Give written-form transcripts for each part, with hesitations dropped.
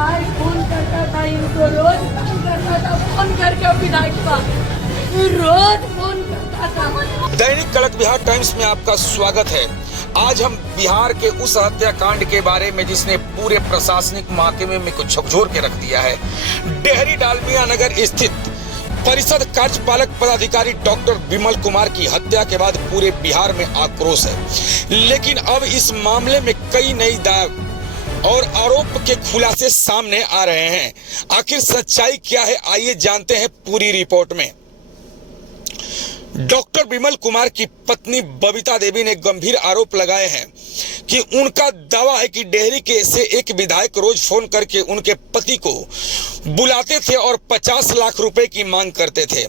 विधायक फोन करता था, इनको रोज फोन करता था, फोन करके विधायक का रोज फोन करता था। दैनिक कड़क बिहार टाइम्स में आपका स्वागत है। आज हम बिहार के उस हत्याकांड के बारे में जिसने पूरे प्रशासनिक महकमे में कुछ झकझोर के रख दिया है। डेहरी डालमिया नगर स्थित परिषद कार्यपालक पदाधिकारी डॉक्टर विमल कुमार की हत्या के बाद पूरे बिहार में आक्रोश है। लेकिन अब इस मामले में कई नई दाग और आरोप के खुलासे सामने आ रहे हैं। आखिर सच्चाई क्या है, आइए जानते हैं पूरी रिपोर्ट में। डॉक्टर विमल कुमार की पत्नी बबीता देवी ने गंभीर आरोप लगाए हैं कि उनका दावा है कि डेहरी के से एक विधायक रोज फोन करके उनके पति को बुलाते थे और 50 लाख रुपए की मांग करते थे।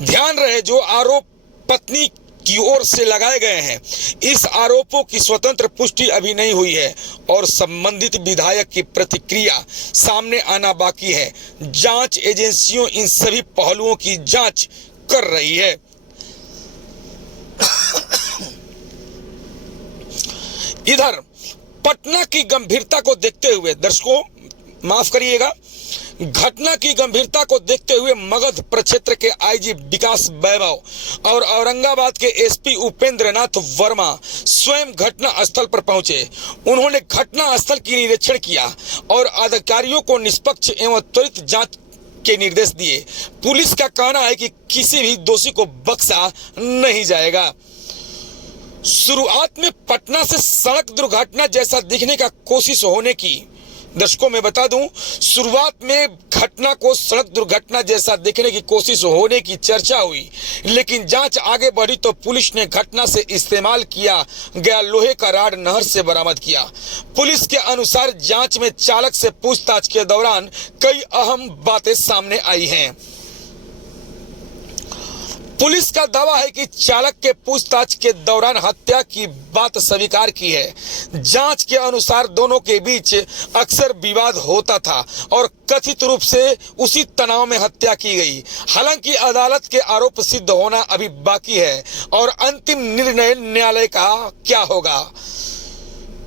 ध्यान रहे, जो आरोप पत्नी की ओर से लगाए गए हैं, इस आरोपों की स्वतंत्र पुष्टि अभी नहीं हुई है और संबंधित विधायक की प्रतिक्रिया सामने आना बाकी है। जांच एजेंसियों इन सभी पहलुओं की जांच कर रही है। इधर पटना की गंभीरता को देखते हुए, दर्शकों माफ करिएगा, घटना की गंभीरता को देखते हुए मगध प्रक्षेत्र के आईजी विकास वैभव और औरंगाबाद के एसपी उपेंद्र नाथ वर्मा स्वयं घटना स्थल पर पहुंचे। उन्होंने घटना स्थल की निरीक्षण किया और अधिकारियों को निष्पक्ष एवं त्वरित जांच के निर्देश दिए। पुलिस का कहना है कि किसी भी दोषी को बख्शा नहीं जाएगा। शुरुआत में पटना से सड़क दुर्घटना जैसा दिखने का कोशिश होने की, दर्शकों मैं बता दूं, शुरुआत में घटना को सड़क दुर्घटना जैसा दिखने की कोशिश होने की चर्चा हुई, लेकिन जांच आगे बढ़ी तो पुलिस ने घटना से इस्तेमाल किया गया लोहे का राड नहर से बरामद किया। पुलिस के अनुसार जांच में चालक से पूछताछ के दौरान कई अहम बातें सामने आई हैं। पुलिस का दावा है कि चालक के पूछताछ के दौरान हत्या की बात स्वीकार की है। जांच के अनुसार दोनों के बीच अक्सर विवाद होता था और कथित रूप से उसी तनाव में हत्या की गई। हालांकि अदालत के आरोप सिद्ध होना अभी बाकी है और अंतिम निर्णय न्यायालय का क्या होगा।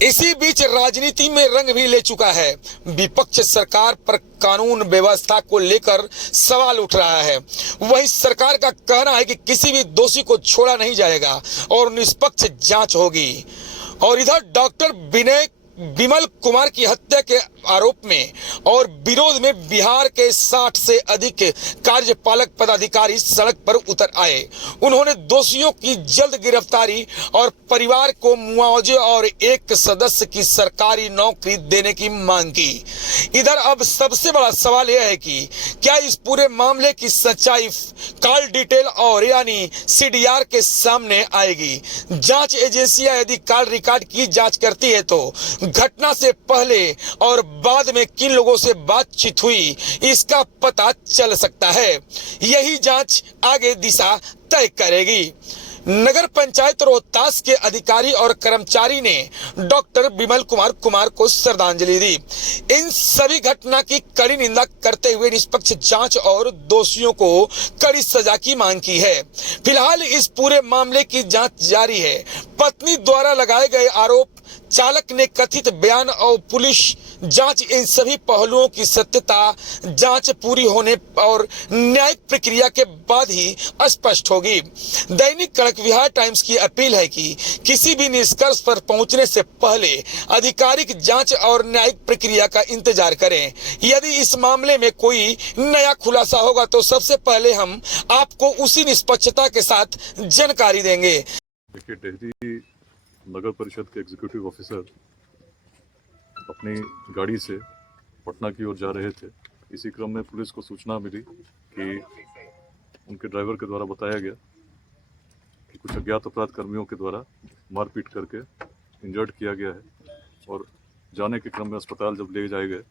इसी बीच राजनीति में रंग भी ले चुका है। विपक्ष सरकार पर कानून व्यवस्था को लेकर सवाल उठ रहा है। वहीं सरकार का कहना है कि किसी भी दोषी को छोड़ा नहीं जाएगा और निष्पक्ष जांच होगी। और इधर डॉक्टर विमल कुमार की हत्या के आरोप में और विरोध में बिहार के 60 से अधिक कार्यपालक पदाधिकारी सड़क पर उतर आए। उन्होंने दोषियों की जल्द गिरफ्तारी और परिवार को मुआवजे और एक सदस्य की सरकारी नौकरी देने की मांग की। इधर अब सबसे बड़ा सवाल यह है कि क्या इस पूरे मामले की सच्चाई कॉल डिटेल और यानी सीडीआर के सामने आएगी। जांच एजेंसियां यदि कॉल रिकॉर्ड की जांच करती है तो घटना से पहले और बाद में किन लोगों से बातचीत हुई, इसका पता चल सकता है। यही जांच आगे दिशा तय करेगी। नगर पंचायत रोहतास के अधिकारी और कर्मचारी ने डॉक्टर विमल कुमार को श्रद्धांजलि दी। इन सभी घटना की कड़ी निंदा करते हुए निष्पक्ष जांच और दोषियों को कड़ी सजा की मांग की है। फिलहाल इस पूरे मामले की जांच जारी है। पत्नी द्वारा लगाए गए आरोप, चालक ने कथित बयान और पुलिस जांच, इन सभी पहलुओं की सत्यता जांच पूरी होने और न्यायिक प्रक्रिया के बाद ही स्पष्ट होगी। दैनिक कड़क बिहार टाइम्स की अपील है कि किसी भी निष्कर्ष पर पहुंचने से पहले आधिकारिक जांच और न्यायिक प्रक्रिया का इंतजार करें। यदि इस मामले में कोई नया खुलासा होगा तो सबसे पहले हम आपको उसी निष्पक्षता के साथ जानकारी देंगे। देखिए, डेहरी नगर परिषद के एग्जीक्यूटिव ऑफिसर अपनी गाड़ी से पटना की ओर जा रहे थे। इसी क्रम में पुलिस को सूचना मिली कि उनके ड्राइवर के द्वारा बताया गया कि कुछ अज्ञात अपराध कर्मियों के द्वारा मारपीट करके इंजर्ड किया गया है और जाने के क्रम में अस्पताल जब ले जाए गए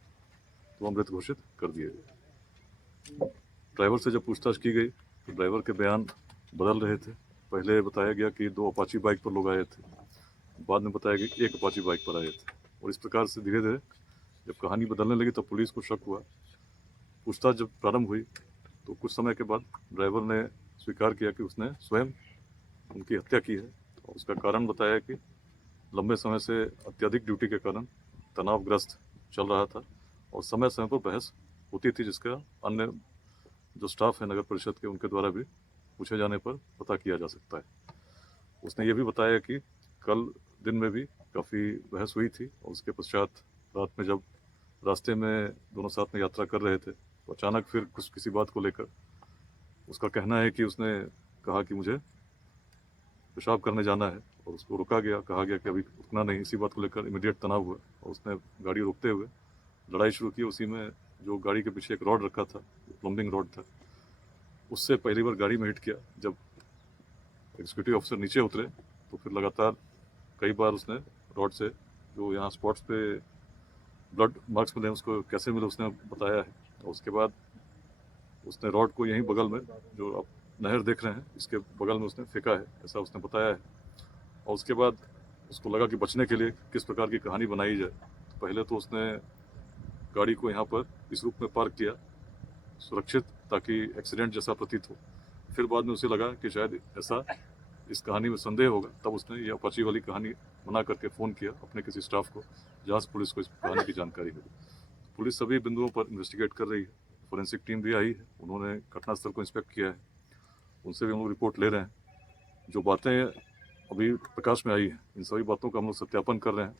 तो मृत घोषित कर दिए गए। ड्राइवर से जब पूछताछ की गई तो ड्राइवर के बयान बदल रहे थे। पहले बताया गया कि 2 अपाची बाइक पर लोग आए थे, बाद में बताया गया कि 1 अपाची बाइक पर आए थे। और इस प्रकार से धीरे धीरे जब कहानी बदलने लगी तो पुलिस को शक हुआ। पूछताछ जब प्रारंभ हुई तो कुछ समय के बाद ड्राइवर ने स्वीकार किया कि उसने स्वयं उनकी हत्या की है। और उसका कारण बताया कि लंबे समय से अत्यधिक ड्यूटी के कारण तनावग्रस्त चल रहा था और समय समय पर बहस होती थी, जिसका अन्य जो स्टाफ है नगर परिषद के उनके द्वारा भी पूछे जाने पर पता किया जा सकता है। उसने ये भी बताया कि कल दिन में भी काफ़ी बहस हुई थी और उसके पश्चात रात में जब रास्ते में दोनों साथ में यात्रा कर रहे थे तो अचानक फिर किसी बात को लेकर उसका कहना है कि उसने कहा कि मुझे पेशाब करने जाना है और उसको रोका गया, कहा गया कि अभी रुकना नहीं। इसी बात को लेकर इमीडिएट तनाव हुआ और उसने गाड़ी रोकते हुए लड़ाई शुरू की। उसी में जो गाड़ी के पीछे एक रॉड रखा था, प्लम्बिंग रॉड था, उससे पहली बार गाड़ी में हिट किया। जब एग्जीक्यूटिव ऑफिसर नीचे उतरे तो फिर लगातार कई बार उसने रॉड से, जो यहाँ स्पॉट्स पे ब्लड मार्क्स मिले उसको कैसे मिले उसने बताया है। और उसके बाद उसने रॉड को यहीं बगल में, जो आप नहर देख रहे हैं इसके बगल में उसने फेंका है, ऐसा उसने बताया है। और उसके बाद उसको लगा कि बचने के लिए किस प्रकार की कहानी बनाई जाए। तो पहले तो उसने गाड़ी को यहाँ पर इस रूप में पार्क किया सुरक्षित, ताकि एक्सीडेंट जैसा प्रतीत हो। फिर बाद में उसे लगा कि शायद ऐसा इस कहानी में संदेह होगा, तब उसने ये अपाची वाली कहानी बना करके फ़ोन किया अपने किसी स्टाफ को, जहाँ से पुलिस को इस कहानी की जानकारी मिली। पुलिस सभी बिंदुओं पर इन्वेस्टिगेट कर रही है। फोरेंसिक टीम भी आई है, उन्होंने घटनास्थल को इंस्पेक्ट किया है, उनसे भी हम लोग रिपोर्ट ले रहे हैं। जो बातें अभी प्रकाश में आई हैं इन सभी बातों का हम लोग सत्यापन कर रहे हैं।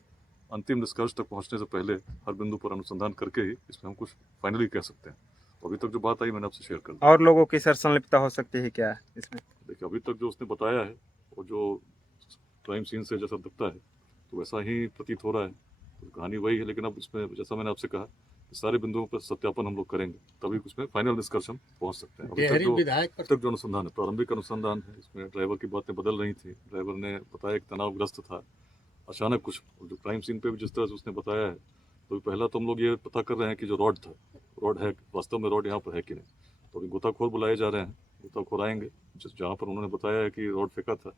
अंतिम निष्कर्ष तक पहुँचने से पहले हर बिंदु पर अनुसंधान करके ही इसमें हम कुछ फाइनली कह सकते हैं। तो अभी तक जो बात आई मैंने आपसे शेयर कर दी। और लोगों की सर संलिप्तता हो सकती है क्या इसमें? देखिए, अभी तक जो उसने बताया है और जो क्राइम सीन से जैसा दिखता है तो वैसा ही प्रतीत हो रहा है। तो कहानी वही है, लेकिन अब इसमें जैसा मैंने आपसे कहा कि सारे बिंदुओं पर सत्यापन हम लोग करेंगे, तभी उसमें फाइनल निष्कर्ष हम पहुंच सकते हैं। अभी तक जो अनुसंधान है, प्रारंभिक अनुसंधान है, इसमें ड्राइवर की बातें बदल रही थी। ड्राइवर ने बताया कि तनावग्रस्त था, अचानक कुछ जो क्राइम सीन पे भी जिस तरह से उसने बताया है, तो पहला तो हम लोग ये पता कर रहे हैं कि जो रॉड था, रॉड है वास्तव में रॉड यहाँ पर है कि नहीं। तो अभी गोताखोर बुलाए जा रहे हैं, गोताखोर आएंगे, जहाँ पर उन्होंने बताया है कि रॉड फेंका था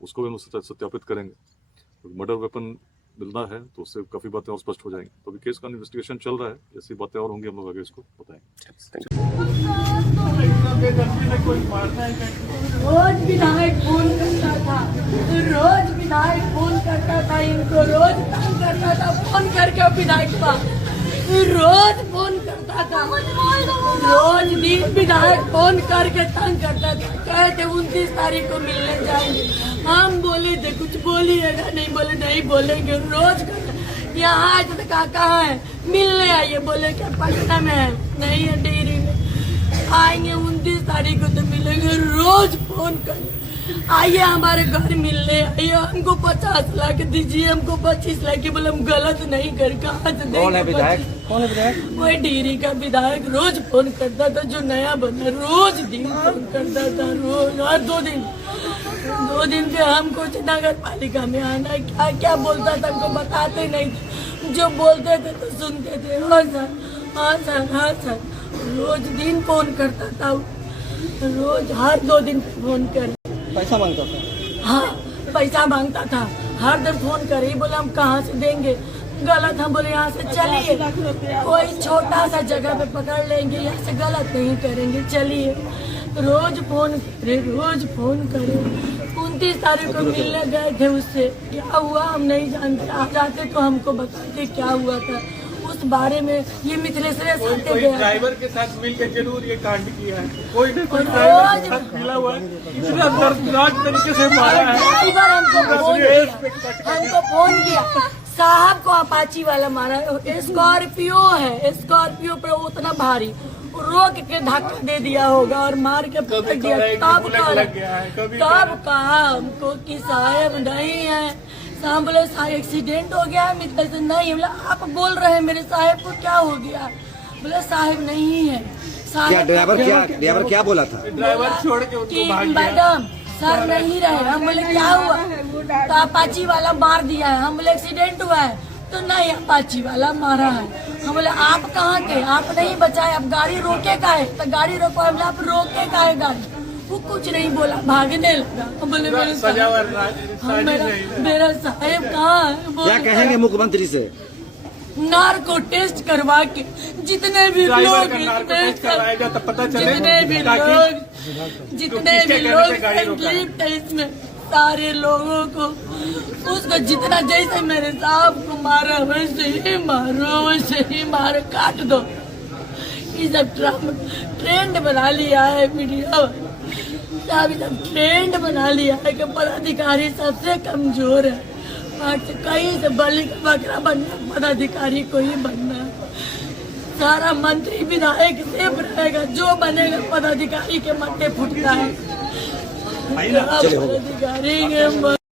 उसको भी हम सत्यापित करेंगे। तो मर्डर वेपन मिलना है तो उससे काफ़ी बातें और स्पष्ट हो जाएंगी। तो अभी केस का इन्वेस्टिगेशन चल रहा है, ऐसी बातें और होंगी हम लोग आगे इसको बताएंगे। रोज विधायक फोन करता था, रोज विधायक फोन करता था, इनको रोज तंग करता था, फोन करके विधायक का रोज फोन करता था, रोज दिन विधायक फोन करके तंग करता था। कहे थे 29 तारीख को मिलने जाएंगे, हम बोले थे कुछ बोलिएगा, नहीं बोले नहीं बोलेंगे। रोज यहाँ आज तक कहाँ है, मिलने आइए, बोले क्या पटना में है, नहीं है डेयरी में, आएंगे 29 तारीख को तो मिलेंगे। रोज फोन कर आइए हमारे घर मिलने आइए, हमको 50 लाख दीजिए, हमको 25 लाख की। बोले हम गलत नहीं कर, कहाँ से देंगे? कौन है विधायक? कौन है विधायक? वही डेयरी का विधायक रोज फोन करता था, जो नया बना रोज दिन फोन करता था, रोज हर 2 दिन पे हमको नगर पालिका में आना, क्या क्या बोलता था हमको बताते नहीं थे, जो बोलते थे तो सुनते थे। हाँ सर, हाँ सर, हाँ सर, रोज दिन फोन करता था, रोज हर 2 दिन फोन कर पैसा मांगता था। हाँ, पैसा मांगता था, हर दिन फोन करे, बोला हम कहाँ से देंगे, गलत। हम बोले यहाँ से चलिए, कोई छोटा सा जगह पे पकड़ लेंगे, यहाँ से गलत नहीं करेंगे, चलिए। रोज फोन करे, रोज फोन करे। 29 तारीख को मिलने गए थे उससे, क्या हुआ हम नहीं जानते, आ जाते तो हमको बताते क्या हुआ था उस बारे में। ये मिथिलेश्वर साथे गया, ड्राइवर के साथ मिलकर जरूर ये कांड किया है, कोई ना कोई ड्राइवर के साथ मिला हुआ है, इतना दर्दनाक तरीके से मारा है। ड्राइवर हमको फोन किया, साहब को अपाची वाला मारा। स्कॉर्पियो है, स्कॉर्पियो पर उतना भारी, रोक के धक्का दे दिया होगा और मार के पकड़ दिया। तब कहा हमको कि साहब नहीं है। साहब बोले साहब एक्सीडेंट हो गया है, मित्र से नहीं। बोला आप बोल रहे हैं मेरे साहब को क्या हो गया? बोले साहब नहीं है। क्या ड्राइवर क्या बोला था? ड्राइवर छोड़ के उनको भाग गया। मैडम सर नहीं रहे। हम बोले क्या हुआ? तो अपाची वाला मार दिया है। हम बोले एक्सीडेंट हुआ है, तो नहीं अपाची वाला मारा है। हम बोले आप कहाँ थे? आप नहीं बचाए, आप गाड़ी रोके का है, तो गाड़ी रोको। हम बोले आप रोके का है गाड़ी? वो कुछ नहीं बोला, भागने लगा। हम बोले मेरा साहब कहाँ है? क्या कहेंगे मुख्यमंत्री से? नार्को टेस्ट करवा के जितने भी लोग तो पता चले जितने भी लोग संलिप्त है इसमें सारे लोगों को उसको जितना जैसे मेरे साहब को मारा वैसे ही मारो, वैसे ही मारो, काट दो। ये सब ट्रेंड बना लिया है मीडिया, सब ट्रेंड बना लिया है कि पदाधिकारी सबसे कमजोर है। कहीं से बलि का बकरा बनना पदाधिकारी को ही बनना है। सारा मंत्री विधायक सेफ रहेगा, जो बनेगा पदाधिकारी के मट्टे फुटता है। पदाधिकारी के